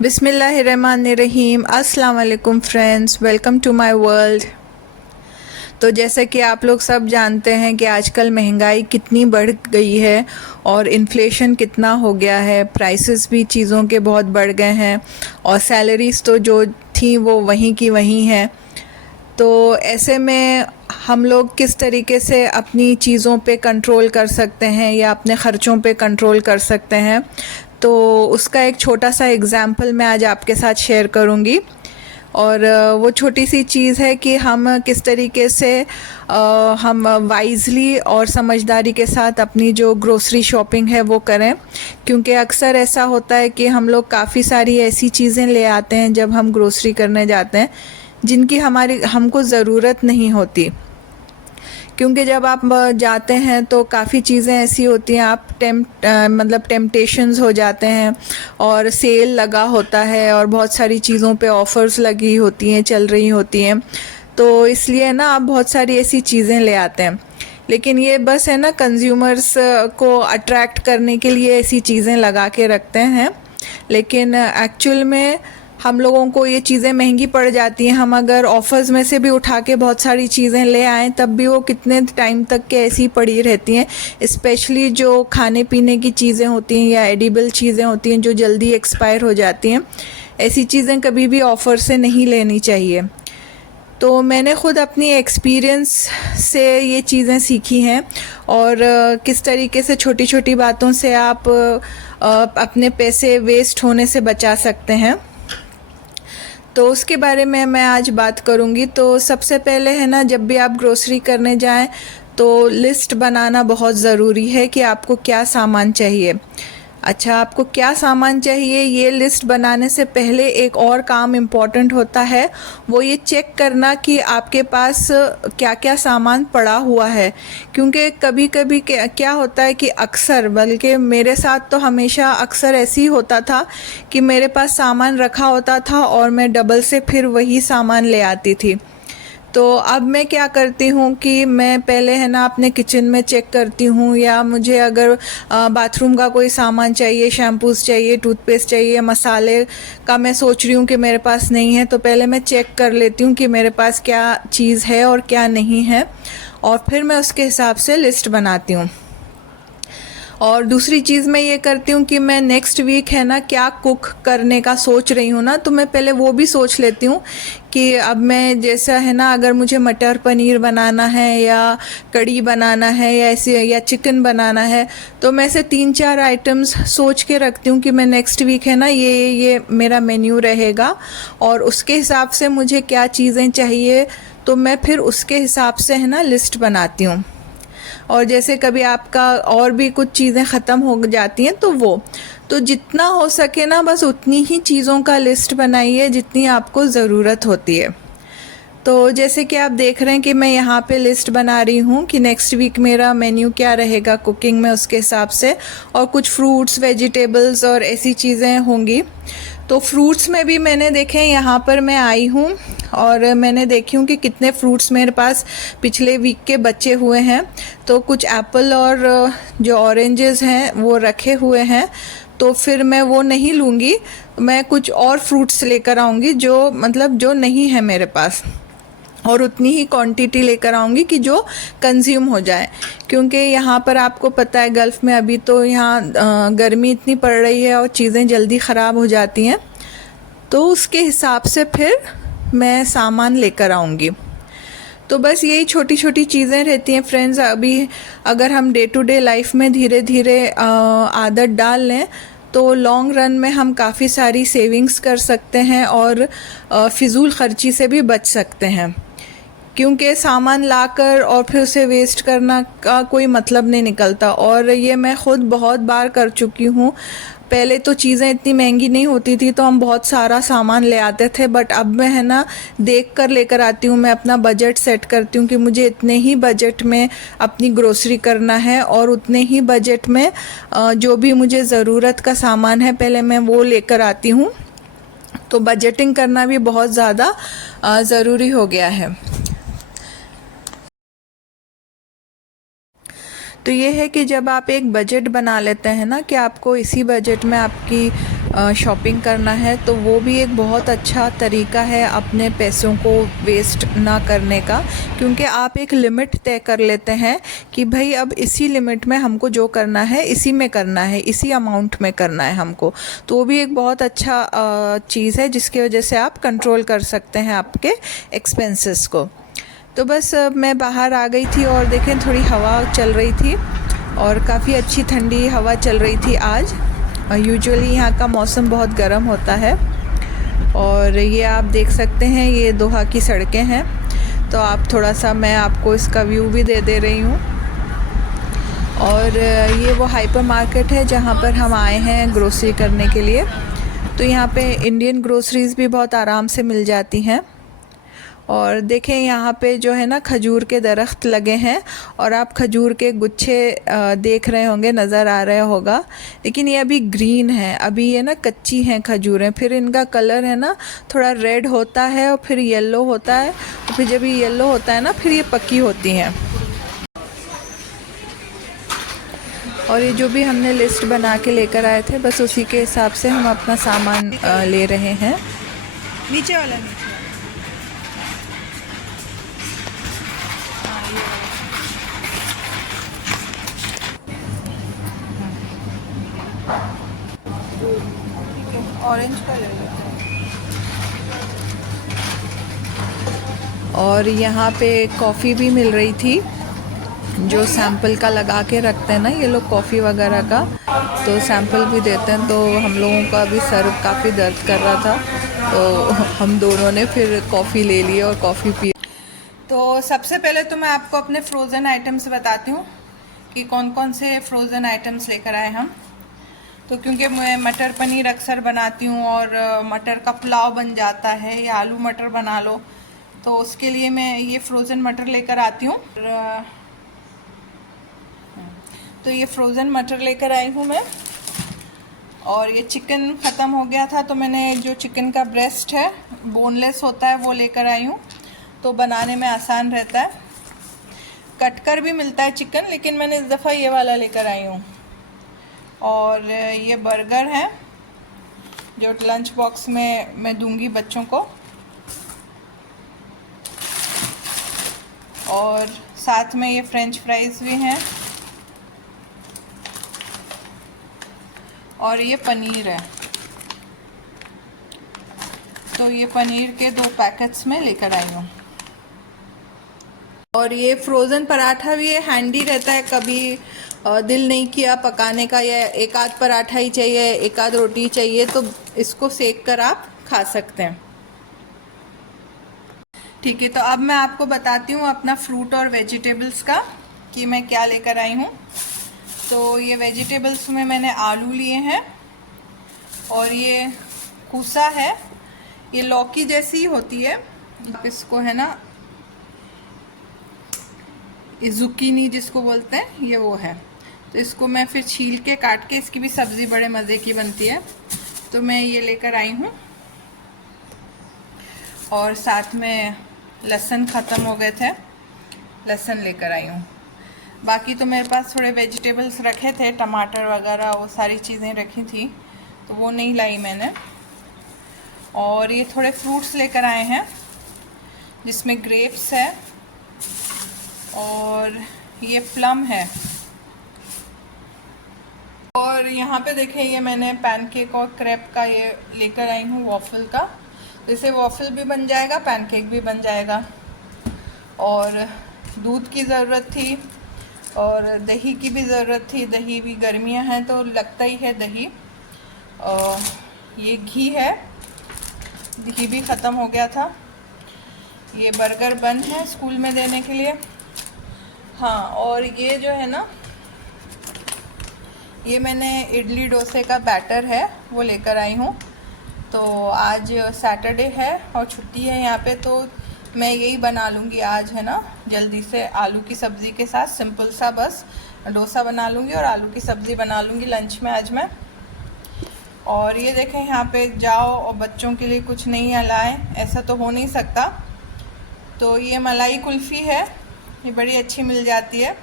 बिस्मिल्लाहिर्रहमानिर्रहीम। अस्सलाम वालेकुम friends, welcome to my world. तो जैसे कि आप लोग सब जानते हैं कि आजकल महंगाई कितनी बढ़ गई है और इन्फ्लेशन कितना हो गया है। प्राइसेस भी चीज़ों के बहुत बढ़ गए हैं और सैलरीज़ तो जो थी वो वहीं की वहीं हैं। तो ऐसे में हम लोग किस तरीके से अपनी चीज़ों पे कंट्रोल कर सकते हैं या अपने ख़र्चों पे कंट्रोल कर सकते हैं, तो उसका एक छोटा सा एग्ज़ाम्पल मैं आज आपके साथ शेयर करूँगी। और वो छोटी सी चीज़ है कि हम किस तरीके से हम वाइजली और समझदारी के साथ अपनी जो ग्रोसरी शॉपिंग है वो करें। क्योंकि अक्सर ऐसा होता है कि हम लोग काफ़ी सारी ऐसी चीज़ें ले आते हैं जब हम ग्रोसरी करने जाते हैं जिनकी हमको ज़रूरत नहीं होती। क्योंकि जब आप जाते हैं तो काफ़ी चीज़ें ऐसी होती हैं, आप मतलब टेम्पटेशंस हो जाते हैं और सेल लगा होता है और बहुत सारी चीज़ों पे ऑफ़र्स लगी होती हैं, चल रही होती हैं। तो इसलिए ना आप बहुत सारी ऐसी चीज़ें ले आते हैं। लेकिन ये बस है ना, कंज्यूमर्स को अट्रैक्ट करने के लिए ऐसी चीज़ें लगा के रखते हैं। लेकिन एक्चुअल में हम लोगों को ये चीज़ें महंगी पड़ जाती हैं। हम अगर ऑफ़र्स में से भी उठा के बहुत सारी चीज़ें ले आएँ तब भी वो कितने टाइम तक के ऐसी पड़ी रहती हैं। स्पेशली जो खाने पीने की चीज़ें होती हैं या एडिबल चीज़ें होती हैं जो जल्दी एक्सपायर हो जाती हैं, ऐसी चीज़ें कभी भी ऑफ़र से नहीं लेनी चाहिए। तो मैंने ख़ुद अपनी एक्सपीरियंस से ये चीज़ें सीखी हैं और किस तरीके से छोटी छोटी बातों से आप अपने पैसे वेस्ट होने से बचा सकते हैं, तो उसके बारे में मैं आज बात करूँगी। तो सबसे पहले है ना, जब भी आप ग्रोसरी करने जाएं तो लिस्ट बनाना बहुत ज़रूरी है कि आपको क्या सामान चाहिए। अच्छा, आपको क्या सामान चाहिए ये लिस्ट बनाने से पहले एक और काम इम्पॉर्टेंट होता है, वो ये चेक करना कि आपके पास क्या क्या सामान पड़ा हुआ है। क्योंकि कभी कभी क्या होता है कि अक्सर, बल्कि मेरे साथ तो हमेशा अक्सर ऐसे ही होता था कि मेरे पास सामान रखा होता था और मैं डबल से फिर वही सामान ले आती थी। तो अब मैं क्या करती हूँ कि मैं पहले है ना अपने किचन में चेक करती हूँ, या मुझे अगर बाथरूम का कोई सामान चाहिए, शैम्पूज़ चाहिए, टूथपेस्ट चाहिए, मसाले का मैं सोच रही हूँ कि मेरे पास नहीं है, तो पहले मैं चेक कर लेती हूँ कि मेरे पास क्या चीज़ है और क्या नहीं है, और फिर मैं उसके हिसाब से लिस्ट बनाती हूँ। और दूसरी चीज़ मैं ये करती हूँ कि मैं नेक्स्ट वीक है ना क्या कुक करने का सोच रही हूँ ना, तो मैं पहले वो भी सोच लेती हूँ कि अब मैं जैसा है ना, अगर मुझे मटर पनीर बनाना है या कढ़ी बनाना है या ऐसे या चिकन बनाना है, तो मैं ऐसे 3-4 आइटम्स सोच के रखती हूँ कि मैं नेक्स्ट वीक है ना ये मेरा मेन्यू रहेगा और उसके हिसाब से मुझे क्या चीज़ें चाहिए, तो मैं फिर उसके हिसाब से है ना लिस्ट बनाती हूँ। और जैसे कभी आपका और भी कुछ चीज़ें ख़त्म हो जाती हैं तो जितना हो सके ना बस उतनी ही चीज़ों का लिस्ट बनाइए जितनी आपको ज़रूरत होती है। तो जैसे कि आप देख रहे हैं कि मैं यहाँ पे लिस्ट बना रही हूँ कि नेक्स्ट वीक मेरा मेन्यू क्या रहेगा कुकिंग में, उसके हिसाब से, और कुछ फ्रूट्स, वेजिटेबल्स और ऐसी चीज़ें होंगी। तो फ्रूट्स में भी मैंने देखे, यहाँ पर मैं आई हूँ और मैंने देखी हूँ कि कितने फ्रूट्स मेरे पास पिछले वीक के बचे हुए हैं। तो कुछ एप्पल और जो ऑरेंजेस हैं वो रखे हुए हैं, तो फिर मैं वो नहीं लूँगी, मैं कुछ और फ्रूट्स लेकर आऊँगी जो मतलब जो नहीं है मेरे पास, और उतनी ही क्वांटिटी लेकर आऊँगी कि जो कंज्यूम हो जाए। क्योंकि यहाँ पर आपको पता है गल्फ़ में अभी तो यहाँ गर्मी इतनी पड़ रही है और चीज़ें जल्दी ख़राब हो जाती हैं, तो उसके हिसाब से फिर मैं सामान लेकर आऊँगी। तो बस यही छोटी छोटी चीज़ें रहती हैं फ्रेंड्स। अभी अगर हम डे टू डे लाइफ में धीरे धीरे आदत डाल लें तो लॉन्ग रन में हम काफ़ी सारी सेविंग्स कर सकते हैं और फ़िज़ूल ख़र्ची से भी बच सकते हैं। क्योंकि सामान लाकर और फिर उसे वेस्ट करना का कोई मतलब नहीं निकलता, और ये मैं ख़ुद बहुत बार कर चुकी हूँ। पहले तो चीज़ें इतनी महंगी नहीं होती थी तो हम बहुत सारा सामान ले आते थे, बट अब मैं है ना देख कर लेकर आती हूँ। मैं अपना बजट सेट करती हूँ कि मुझे इतने ही बजट में अपनी ग्रोसरी करना है और उतने ही बजट में जो भी मुझे ज़रूरत का सामान है पहले मैं वो लेकर आती हूँ। तो बजटिंग करना भी बहुत ज़्यादा ज़रूरी हो गया है। तो ये है कि जब आप एक बजट बना लेते हैं ना कि आपको इसी बजट में आपकी शॉपिंग करना है तो वो भी एक बहुत अच्छा तरीका है अपने पैसों को वेस्ट ना करने का, क्योंकि आप एक लिमिट तय कर लेते हैं कि भाई अब इसी लिमिट में हमको जो करना है इसी में करना है, इसी अमाउंट में करना है हमको। तो वो भी एक बहुत अच्छा चीज़ है जिसकी वजह से आप कंट्रोल कर सकते हैं आपके एक्सपेंसेस को। तो बस मैं बाहर आ गई थी और देखें थोड़ी हवा चल रही थी और काफ़ी अच्छी ठंडी हवा चल रही थी आज। यूजुअली यहाँ का मौसम बहुत गर्म होता है। और ये आप देख सकते हैं ये दोहा की सड़कें हैं, तो आप थोड़ा सा मैं आपको इसका व्यू भी दे रही हूँ। और ये वो हाइपर मार्केट है जहाँ पर हम आए हैं ग्रोसरी करने के लिए। तो यहाँ पे इंडियन ग्रोसरीज़ भी बहुत आराम से मिल जाती हैं। और देखें यहाँ पे जो है ना खजूर के दरख्त लगे हैं और आप खजूर के गुच्छे देख रहे होंगे, नज़र आ रहा होगा, लेकिन ये अभी ग्रीन है, अभी ये ना कच्ची हैं खजूरें। फिर इनका कलर है ना थोड़ा रेड होता है और फिर येलो होता है, और फिर जब ये येलो होता है ना फिर ये पकी होती हैं। और ये जो भी हमने लिस्ट बना के लेकर आए थे बस उसी के हिसाब से हम अपना सामान ले रहे हैं। नीचे वाला नीचे ऑरेंज का ले लेते हैं। और यहाँ पे कॉफ़ी भी मिल रही थी, जो सैंपल का लगा के रखते हैं ना ये लोग कॉफ़ी वगैरह का, तो सैंपल भी देते हैं। तो हम लोगों का भी सर काफ़ी दर्द कर रहा था, तो हम दोनों ने फिर कॉफ़ी ले ली और कॉफ़ी पी। तो सबसे पहले तो मैं आपको अपने फ्रोज़न आइटम्स बताती हूँ कि कौन कौन से फ्रोज़न आइटम्स लेकर आए हम। तो क्योंकि मैं मटर पनीर अक्सर बनाती हूँ और मटर का पुलाव बन जाता है या आलू मटर बना लो, तो उसके लिए मैं ये फ्रोज़न मटर लेकर आती हूँ। तो ये फ्रोज़न मटर लेकर आई हूँ मैं। और ये चिकन ख़त्म हो गया था तो मैंने जो चिकन का ब्रेस्ट है बोनलेस होता है वो लेकर आई हूँ, तो बनाने में आसान रहता है। कटकर भी मिलता है चिकन, लेकिन मैंने इस दफ़ा ये वाला लेकर आई हूँ। और ये बर्गर है जो लंच बॉक्स में मैं दूंगी बच्चों को। और साथ में ये फ्रेंच फ्राइज़ भी हैं। और ये पनीर है, तो ये पनीर के 2 पैकेट्स में लेकर आई हूँ। और ये फ्रोज़न पराठा भी है, हैंडी रहता है। कभी दिल नहीं किया पकाने का या एक आध पराठा ही चाहिए, एक आध रोटी चाहिए, तो इसको सेक कर आप खा सकते हैं। ठीक है, तो अब मैं आपको बताती हूँ अपना फ्रूट और वेजिटेबल्स का कि मैं क्या लेकर आई हूँ। तो ये वेजिटेबल्स में मैंने आलू लिए हैं और ये कूसा है, ये लौकी जैसी ही होती है, इसको है ना ये जुकीनी जिसको बोलते हैं, ये वो है। तो इसको मैं फिर छील के काट के, इसकी भी सब्ज़ी बड़े मज़े की बनती है, तो मैं ये लेकर आई हूँ। और साथ में लहसुन ख़त्म हो गए थे, लहसुन लेकर आई हूँ। बाकी तो मेरे पास थोड़े वेजिटेबल्स रखे थे, टमाटर वगैरह वो सारी चीज़ें रखी थी, तो वो नहीं लाई मैंने। और ये थोड़े फ्रूट्स लेकर आए हैं जिसमें ग्रेप्स है और ये प्लम है। और यहाँ पे देखें ये मैंने पैनकेक और क्रेप का ये लेकर आई हूँ, वॉफ़ल का। तो इसे वॉफ़ल भी बन जाएगा, पैनकेक भी बन जाएगा। और दूध की ज़रूरत थी और दही की भी ज़रूरत थी, दही भी गर्मियाँ हैं तो लगता ही है दही। और ये घी है, घी भी ख़त्म हो गया था। ये बर्गर बन है स्कूल में देने के लिए। हाँ, और ये जो है ना, ये मैंने इडली डोसे का बैटर है वो लेकर आई हूँ। तो आज सैटरडे है और छुट्टी है यहाँ पे, तो मैं यही बना लूँगी आज, है ना, जल्दी से आलू की सब्ज़ी के साथ सिंपल सा बस डोसा बना लूँगी और आलू की सब्ज़ी बना लूँगी लंच में आज मैं। और ये देखें यहाँ पे जाओ और बच्चों के लिए कुछ नहीं लाएं, ऐसा तो हो नहीं सकता। तो ये मलाई कुल्फ़ी है, ये बड़ी अच्छी मिल जाती है।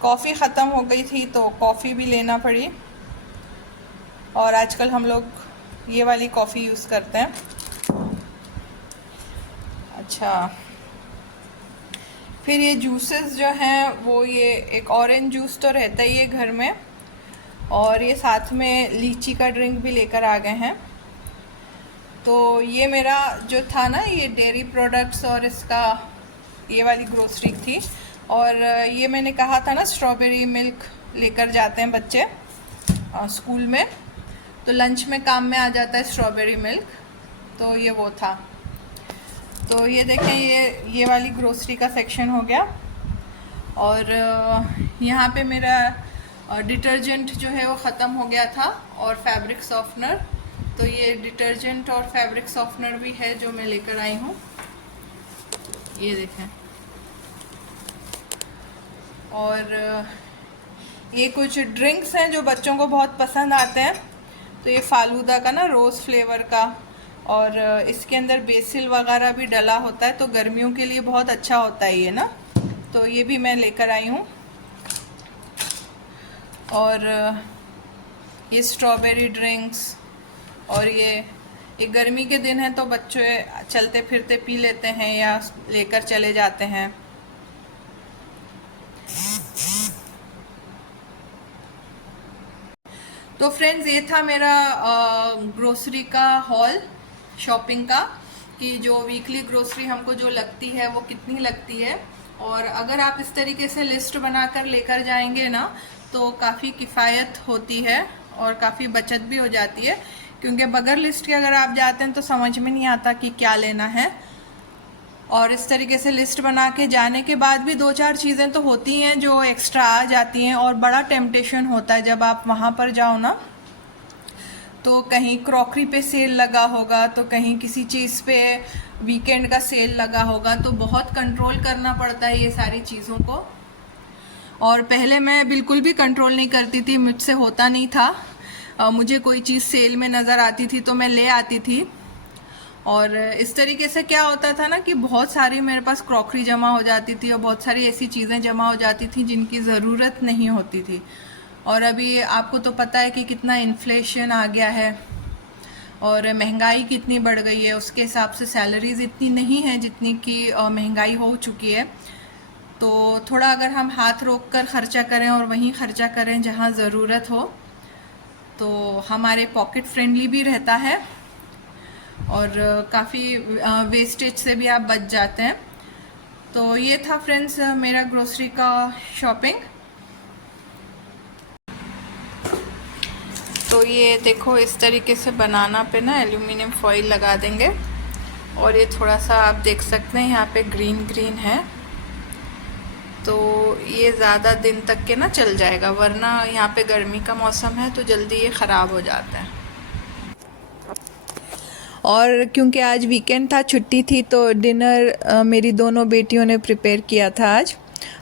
कॉफ़ी ख़त्म हो गई थी तो कॉफ़ी भी लेना पड़ी। और आजकल हम लोग ये वाली कॉफ़ी यूज़ करते हैं। अच्छा, फिर ये जूसेस जो हैं वो ये एक ऑरेंज जूस तो रहता ही है घर में, और ये साथ में लीची का ड्रिंक भी लेकर आ गए हैं। तो ये मेरा जो था ना, ये डेयरी प्रोडक्ट्स और इसका ये वाली ग्रोसरी थी। और ये मैंने कहा था ना स्ट्रॉबेरी मिल्क लेकर जाते हैं बच्चे स्कूल में, तो लंच में काम में आ जाता है स्ट्रॉबेरी मिल्क, तो ये वो था। तो ये देखें, ये वाली ग्रोसरी का सेक्शन हो गया। और यहाँ पे मेरा डिटर्जेंट जो है वो ख़त्म हो गया था, और फैब्रिक सॉफ्टनर। तो ये डिटर्जेंट और फैब्रिक सॉफ्टनर भी है जो मैं लेकर आई हूँ, ये देखें। और ये कुछ ड्रिंक्स हैं जो बच्चों को बहुत पसंद आते हैं। तो ये फालूदा का ना रोज़ फ्लेवर का, और इसके अंदर बेसिल वगैरह भी डला होता है, तो गर्मियों के लिए बहुत अच्छा होता है ये ना। तो ये भी मैं लेकर आई हूँ। और ये स्ट्रॉबेरी ड्रिंक्स, और ये गर्मी के दिन है तो बच्चे चलते फिरते पी लेते हैं या लेकर चले जाते हैं। तो फ्रेंड्स, ये था मेरा ग्रोसरी का हॉल, शॉपिंग का, कि जो वीकली ग्रोसरी हमको जो लगती है वो कितनी लगती है। और अगर आप इस तरीके से लिस्ट बनाकर लेकर जाएंगे ना, तो काफ़ी किफ़ायत होती है और काफ़ी बचत भी हो जाती है। क्योंकि बगैर लिस्ट के अगर आप जाते हैं तो समझ में नहीं आता कि क्या लेना है। और इस तरीके से लिस्ट बना के जाने के बाद भी 2-4 चीज़ें तो होती हैं जो एक्स्ट्रा आ जाती हैं, और बड़ा टेम्पटेशन होता है जब आप वहाँ पर जाओ ना, तो कहीं क्रॉकरी पे सेल लगा होगा, तो कहीं किसी चीज़ पे वीकेंड का सेल लगा होगा, तो बहुत कंट्रोल करना पड़ता है ये सारी चीज़ों को। और पहले मैं बिल्कुल भी कंट्रोल नहीं करती थी, मुझसे होता नहीं था। मुझे कोई चीज़ सेल में नज़र आती थी तो मैं ले आती थी। और इस तरीके से क्या होता था ना कि बहुत सारी मेरे पास क्रॉकरी जमा हो जाती थी, और बहुत सारी ऐसी चीज़ें जमा हो जाती थी जिनकी ज़रूरत नहीं होती थी। और अभी आपको तो पता है कि कितना इन्फ्लेशन आ गया है और महंगाई कितनी बढ़ गई है। उसके हिसाब से सैलरीज़ इतनी नहीं है जितनी कि महंगाई हो चुकी है। तो थोड़ा अगर हम हाथ रोक कर ख़र्चा करें और वहीं ख़र्चा करें जहाँ ज़रूरत हो, तो हमारे पॉकेट फ्रेंडली भी रहता है, और काफ़ी वेस्टेज से भी आप बच जाते हैं। तो ये था फ्रेंड्स मेरा ग्रोसरी का शॉपिंग। तो ये देखो, इस तरीके से बनाना पे ना एल्यूमिनियम फॉइल लगा देंगे, और ये थोड़ा सा आप देख सकते हैं यहाँ पे ग्रीन ग्रीन है, तो ये ज़्यादा दिन तक के ना चल जाएगा, वरना यहाँ पे गर्मी का मौसम है तो जल्दी ये ख़राब हो जाता है। और क्योंकि आज वीकेंड था, छुट्टी थी, तो डिनर मेरी दोनों बेटियों ने प्रिपेयर किया था आज।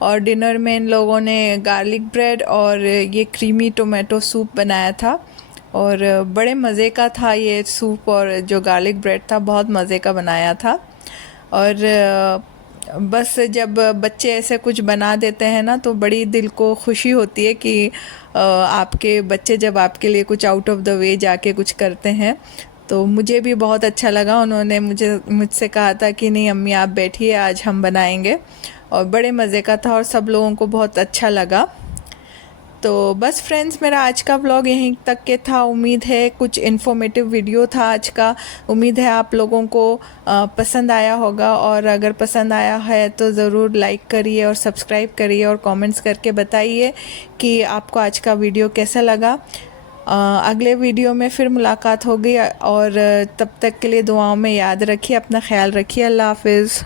और डिनर में इन लोगों ने गार्लिक ब्रेड और ये क्रीमी टोमेटो सूप बनाया था, और बड़े मज़े का था ये सूप, और जो गार्लिक ब्रेड था बहुत मज़े का बनाया था। और बस जब बच्चे ऐसे कुछ बना देते हैं ना, तो बड़ी दिल को खुशी होती है कि आपके बच्चे जब आपके लिए कुछ आउट ऑफ द वे जाके कुछ करते हैं। तो मुझे भी बहुत अच्छा लगा। उन्होंने मुझसे कहा था कि नहीं अम्मी आप बैठिए, आज हम बनाएंगे, और बड़े मज़े का था और सब लोगों को बहुत अच्छा लगा। तो बस फ्रेंड्स, मेरा आज का व्लॉग यहीं तक के था। उम्मीद है कुछ इन्फॉर्मेटिव वीडियो था आज का। उम्मीद है आप लोगों को पसंद आया होगा, और अगर पसंद आया है तो ज़रूर लाइक करिए और सब्सक्राइब करिए, और कमेंट्स करके बताइए कि आपको आज का वीडियो कैसा लगा। अगले वीडियो में फिर मुलाकात होगी, और तब तक के लिए दुआओं में याद रखिए, अपना ख्याल रखिए। अल्लाह हाफ़िज़।